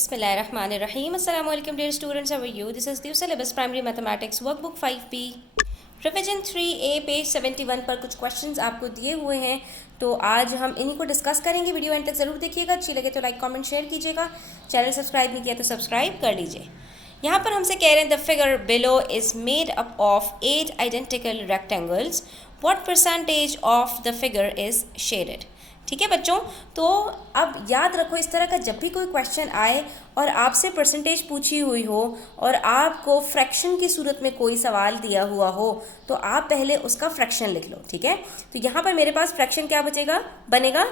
Bismillahirrahmanirrahim. Assalamu alaikum dear students, how are you? This is the syllabus primary mathematics workbook 5B revision 3A page 71 पर कुछ questions आपको दिए हुए हैं, तो आज हम इन्हीं को डिस्कस करेंगे। वीडियो एंड तक ज़रूर देखिएगा, अच्छी लगे तो लाइक कमेंट शेयर कीजिएगा, चैनल सब्सक्राइब नहीं किया तो सब्सक्राइब कर लीजिए। यहाँ पर हमसे कह रहे हैं the figure below is made up of 8 identical rectangles, what percentage of the figure is shaded. ठीक है बच्चों, तो अब याद रखो, इस तरह का जब भी कोई क्वेश्चन आए और आपसे परसेंटेज पूछी हुई हो और आपको फ्रैक्शन की सूरत में कोई सवाल दिया हुआ हो, तो आप पहले उसका फ्रैक्शन लिख लो। ठीक है, तो यहाँ पर मेरे पास फ्रैक्शन क्या बनेगा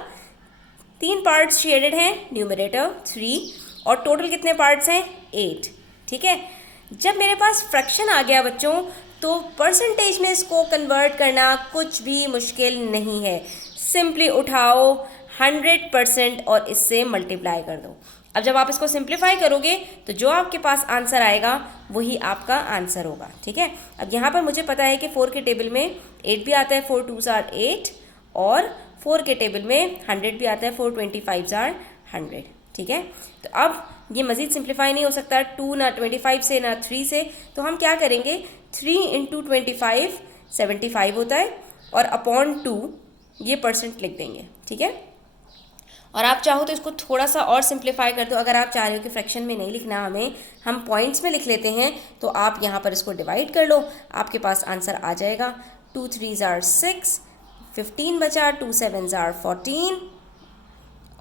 3 पार्ट्स शेडेड हैं, न्यूमरेटर 3 और टोटल कितने पार्ट्स हैं 8। ठीक है, जब मेरे पास फ्रैक्शन आ गया बच्चों, तो परसेंटेज में इसको कन्वर्ट करना कुछ भी मुश्किल नहीं है। सिंपली उठाओ 100% और इससे मल्टीप्लाई कर दो। अब जब आप इसको सिंप्लीफाई करोगे तो जो आपके पास आंसर आएगा वही आपका आंसर होगा। ठीक है, अब यहाँ पर मुझे पता है कि 4 के टेबल में 8 भी आता है, 4 2s are 8, और 4 के टेबल में 100 भी आता है, 4 25s are 100। ठीक है, तो अब ये मज़ीद सिंप्लीफाई नहीं हो सकता, 2 ना 25 से ना 3 से, तो हम क्या करेंगे 3 × 25 75 होता है और अपॉन 2 ये परसेंट लिख देंगे। ठीक है, और आप चाहो तो इसको थोड़ा सा और सिंप्लीफाई कर दो। अगर आप चाह रहे हो कि फ्रैक्शन में नहीं लिखना हमें, हम पॉइंट्स में लिख लेते हैं, तो आप यहाँ पर इसको डिवाइड कर लो, आपके पास आंसर आ जाएगा। 2 3s are 6, 15 बचा, 2 7s are 14,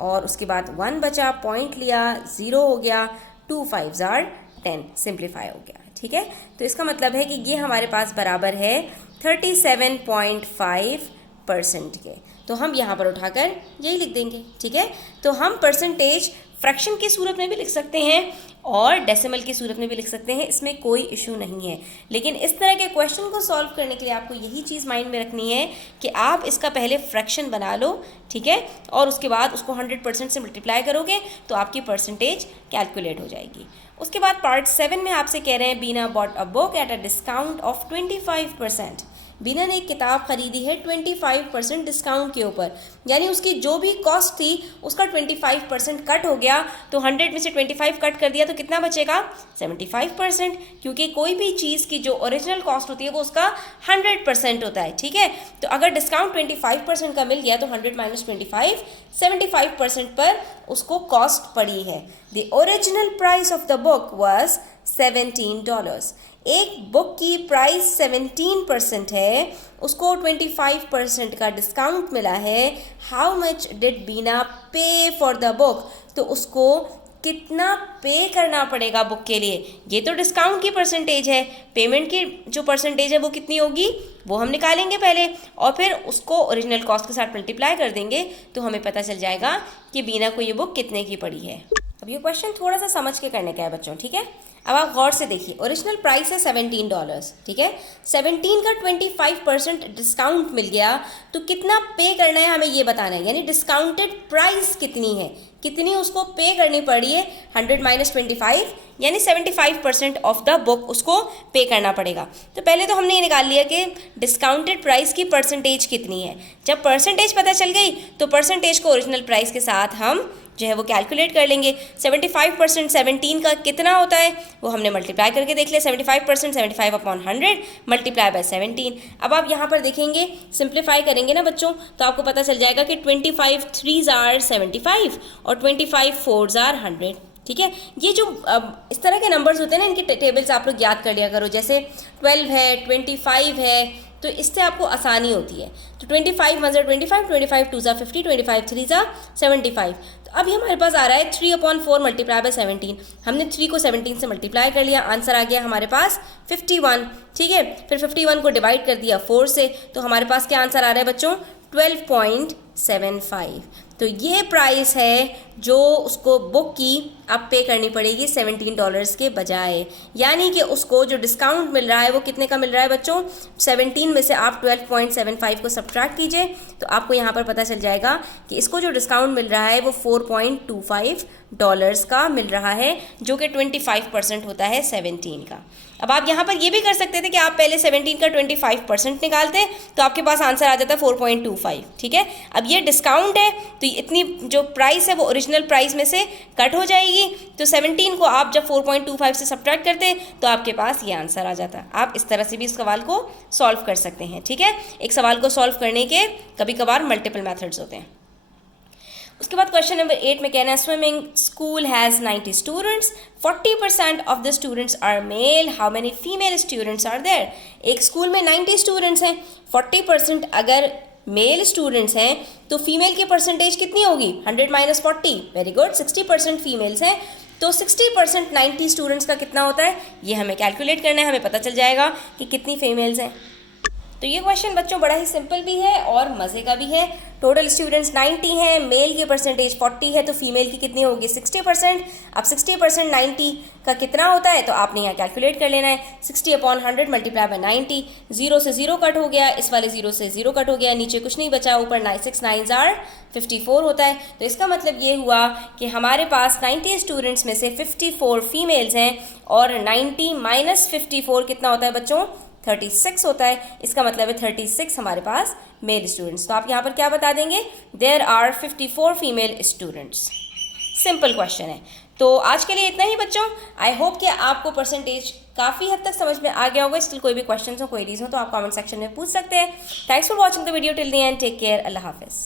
और उसके बाद 1 बचा, पॉइंट लिया, 0 हो गया, 2 5s are 10, सिंप्लीफाई हो गया। ठीक है, तो इसका मतलब है कि ये हमारे पास बराबर है 37.5% के, तो हम यहाँ पर उठाकर यही लिख देंगे। ठीक है, तो हम परसेंटेज फ्रैक्शन की सूरत में भी लिख सकते हैं और डेसिमल की सूरत में भी लिख सकते हैं, इसमें कोई इशू नहीं है। लेकिन इस तरह के क्वेश्चन को सॉल्व करने के लिए आपको यही चीज़ माइंड में रखनी है कि आप इसका पहले फ्रैक्शन बना लो। ठीक है, और उसके बाद उसको 100% से मल्टीप्लाई करोगे तो आपकी परसेंटेज कैलकुलेट हो जाएगी। उसके बाद पार्ट 7 में आपसे कह रहे हैं Beena bought a book at a discount of 25%। Beena ने एक किताब खरीदी है 25% डिस्काउंट के ऊपर, यानी उसकी जो भी कॉस्ट थी उसका 25% कट हो गया, तो 100 में से 25 कट कर दिया तो कितना बचेगा 75%, क्योंकि कोई भी चीज़ की जो ओरिजिनल कॉस्ट होती है वो उसका 100% होता है। ठीक है, तो अगर डिस्काउंट 25% का मिल गया तो 100 - 25 75% पर उसको कॉस्ट पड़ी है। The original price of the book was $17। एक बुक की प्राइस 17% है, उसको 25% का डिस्काउंट मिला है। हाउ मच डिड बीना पे फॉर द बुक, तो उसको कितना पे करना पड़ेगा बुक के लिए। ये तो डिस्काउंट की परसेंटेज है, पेमेंट की जो परसेंटेज है वो कितनी होगी वो हम निकालेंगे पहले, और फिर उसको ओरिजिनल कॉस्ट के साथ मल्टीप्लाई कर देंगे, तो हमें पता चल जाएगा कि बीना को ये बुक कितने की पड़ी है। अब ये क्वेश्चन थोड़ा सा समझ के करने का है बच्चों। ठीक है, अब आप गौर से देखिए, ओरिजिनल प्राइस है $17। ठीक है, 17 का 25% डिस्काउंट मिल गया, तो कितना पे करना है हमें ये बताना है, यानी डिस्काउंटेड प्राइस कितनी है, कितनी उसको पे करनी पड़ी है। 100 - 25 यानी 75% ऑफ द बुक उसको पे करना पड़ेगा। तो पहले तो हमने ये निकाल लिया कि डिस्काउंटेड प्राइस की परसेंटेज कितनी है। जब परसेंटेज पता चल गई तो परसेंटेज को ओरिजिनल प्राइस के साथ हम जो है वो कैलकुलेट कर लेंगे। 75% 17 का कितना होता है वो हमने मल्टीप्लाई करके देख लिया, 75% 75 अपॉन 100 मल्टीप्लाई बाय 17। अब आप यहाँ पर देखेंगे, सिंप्लीफाई करेंगे ना बच्चों, तो आपको पता चल जाएगा कि 25 3s are 75 और 25 4s are 100। ठीक है, ये जो इस तरह के नंबर्स होते हैं ना, इनके टेबल्स आप लोग याद कर लिया करो। जैसे 12 है, 25 है, तो इससे आपको आसानी होती है। तो 25 1s are 25, 25 2s are 50, 25 3s are 75। तो अभी हमारे पास आ रहा है 3/4 मल्टीप्लाई बाय 17। हमने 3 को 17 से मल्टीप्लाई कर लिया, आंसर आ गया हमारे पास 51। ठीक है, फिर 51 को डिवाइड कर दिया 4 से, तो हमारे पास क्या आंसर आ रहा है बच्चों 12.75। तो ये प्राइस है जो उसको बुक की अब पे करनी पड़ेगी $17 के बजाय, यानी कि उसको जो डिस्काउंट मिल रहा है वो कितने का मिल रहा है बच्चों 17 में से आप 12.75 को सब्ट्रैक्ट कीजिए, तो आपको यहाँ पर पता चल जाएगा कि इसको जो डिस्काउंट मिल रहा है वो 4.25 डॉलर्स का मिल रहा है, जो कि 25% होता है 17 का। अब आप यहाँ पर ये भी कर सकते थे कि आप पहले 17 का 25% निकालते तो आपके पास आंसर आ जाता 4.25, ठीक है। अब ये डिस्काउंट है तो इतनी जो प्राइस है वो ओरिजिनल प्राइस में से कट हो जाएगी, तो 17 को आप जब 4.25 से सब्ट्रैक्ट करते तो आपके पास ये आंसर आ जाता। आप इस तरह से भी इस सवाल को सॉल्व कर सकते हैं, ठीक है। एक सवाल को सॉल्व करने के कभी कभार मल्टीपल मेथड्स होते हैं। उसके बाद क्वेश्चन नंबर 8 में कहना है swimming school has 90 students, 40% of the students are male, how many female students are there. एक स्कूल में 90 स्टूडेंट्स हैं, 40% अगर मेल स्टूडेंट्स हैं तो फीमेल की परसेंटेज कितनी होगी, 100 - 40, वेरी गुड, 60% फीमेल्स हैं। तो 60% 90 स्टूडेंट्स का कितना होता है, ये हमें कैलकुलेट करना है, हमें पता चल जाएगा कि कितनी फीमेल्स हैं। तो ये क्वेश्चन बच्चों बड़ा ही सिंपल भी है और मज़े का भी है। टोटल स्टूडेंट्स 90 हैं, मेल की परसेंटेज 40 है, तो फीमेल की कितनी होगी 60%। अब 60% 90 का कितना होता है तो आपने यहाँ कैलकुलेट कर लेना है, 60/100 मल्टीप्लाई बाय 90, 0 से 0 कट हो गया, इस वाले 0 से 0 कट हो गया, नीचे कुछ नहीं बचा, ऊपर 6 9s are 54 होता है। तो इसका मतलब ये हुआ कि हमारे पास 90 स्टूडेंट्स में से 54 फीमेल्स हैं और 90 - 54 कितना होता है बच्चों, 36 होता है। इसका मतलब है 36 हमारे पास मेल स्टूडेंट्स। तो आप यहाँ पर क्या बता देंगे, there are 54 female students. Simple question है। तो आज के लिए इतना ही बच्चों। आई होप कि आपको परसेंटेज काफ़ी हद तक समझ में आ गया होगा। स्टिल कोई भी क्वेश्चन हो, क्वेरीज हो तो आप कमेंट सेक्शन में पूछ सकते हैं। Thanks for watching the video till the end, take care, अल्लाह हाफिज़।